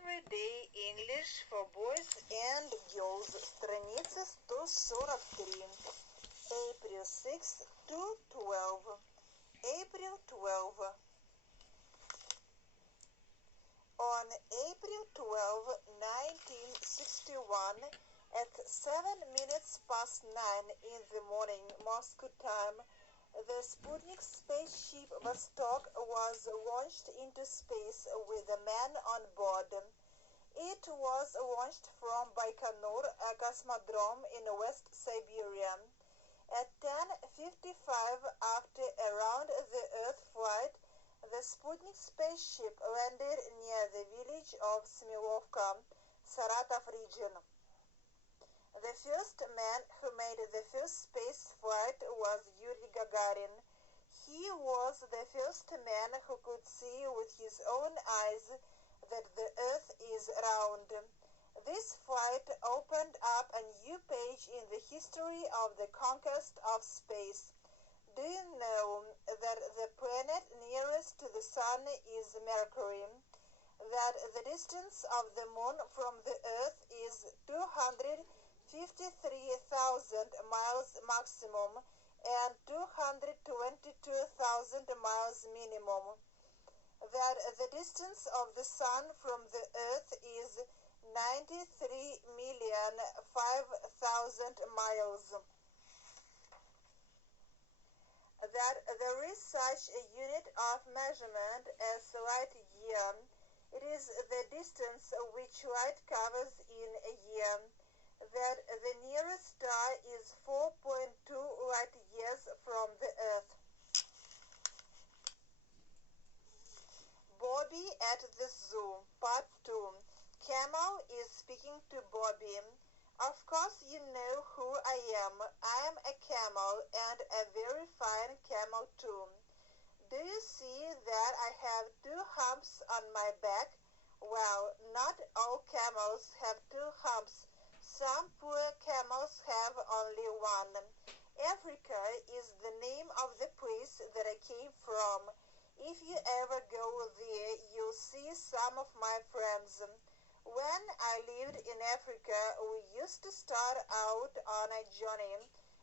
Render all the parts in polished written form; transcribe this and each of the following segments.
Everyday English for boys and girls. Страница 143. April 6 to 12. April 12. On April 12, 1961, at 7 minutes past 9 in the morning Moscow time, the Sputnik spaceship Vostok was launched into space with a man on board. It was launched from Baikonur, a cosmodrome in West Siberia. At 10:55 after a round-the-Earth flight, the Sputnik spaceship landed near the village of Smilovka, Saratov region. The first man who made the first space flight was Yuri Gagarin. He was the first man who could see with his own eyes that the Earth is round. This flight opened up a new page in the history of the conquest of space. Do you know that the planet nearest to the Sun is Mercury? That the distance of the Moon from the Earth is 253,000 miles maximum and 222,000 miles minimum. That the distance of the Sun from the Earth is 93,005,000 miles. That there is such a unit of measurement as light year. It is the distance which light covers in a year. That the nearest star is 4.2 light years from the Earth. Bobby at the Zoo, Part 2. Camel is speaking to Bobby. Of course you know who I am. I am a camel and a very fine camel too. Do you see that I have 2 humps on my back? Well, not all camels have 2 humps. Some poor camels have only one. Africa is the name of the place that I came from. If you ever go there, you'll see some of my friends. When I lived in Africa, we used to start out on a journey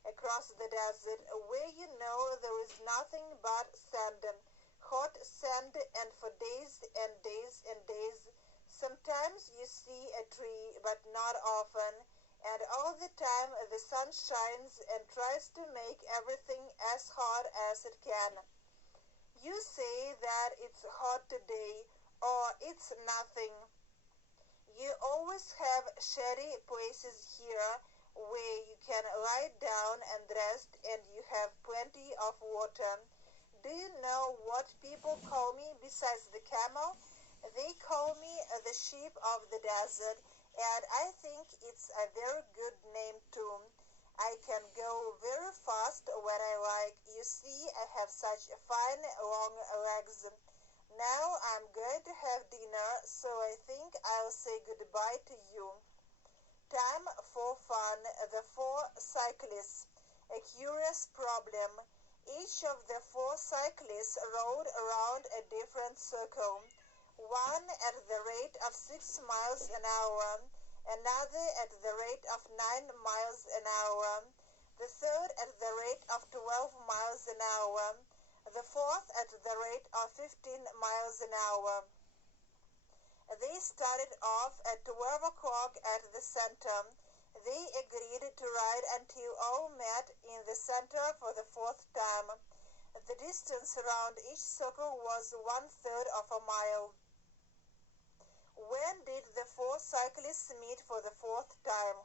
across the desert where you know there is nothing but sand, hot sand, and for days and days and days. Sometimes you see a tree, but not often, and all the time the sun shines and tries to make everything as hot as it can. You say that it's hot today, or it's nothing. You always have shady places here where you can lie down and rest, and you have plenty of water. Do you know what people call me besides the camel? They call me the sheep of the desert, and I think it's a very good name too. I can go very fast when I like. You see, I have such fine long legs. Now I'm going to have dinner, so I think I'll say goodbye to you. Time for fun. The 4 cyclists. A curious problem. Each of the 4 cyclists rode around a different circle. One at the rate of 6 miles an hour, another at the rate of 9 miles an hour, the third at the rate of 12 miles an hour, the fourth at the rate of 15 miles an hour. They started off at 12 o'clock at the center. They agreed to ride until all met in the center for the 4th time. The distance around each circle was 1/3 of a mile. When did the 4 cyclists meet for the 4th time?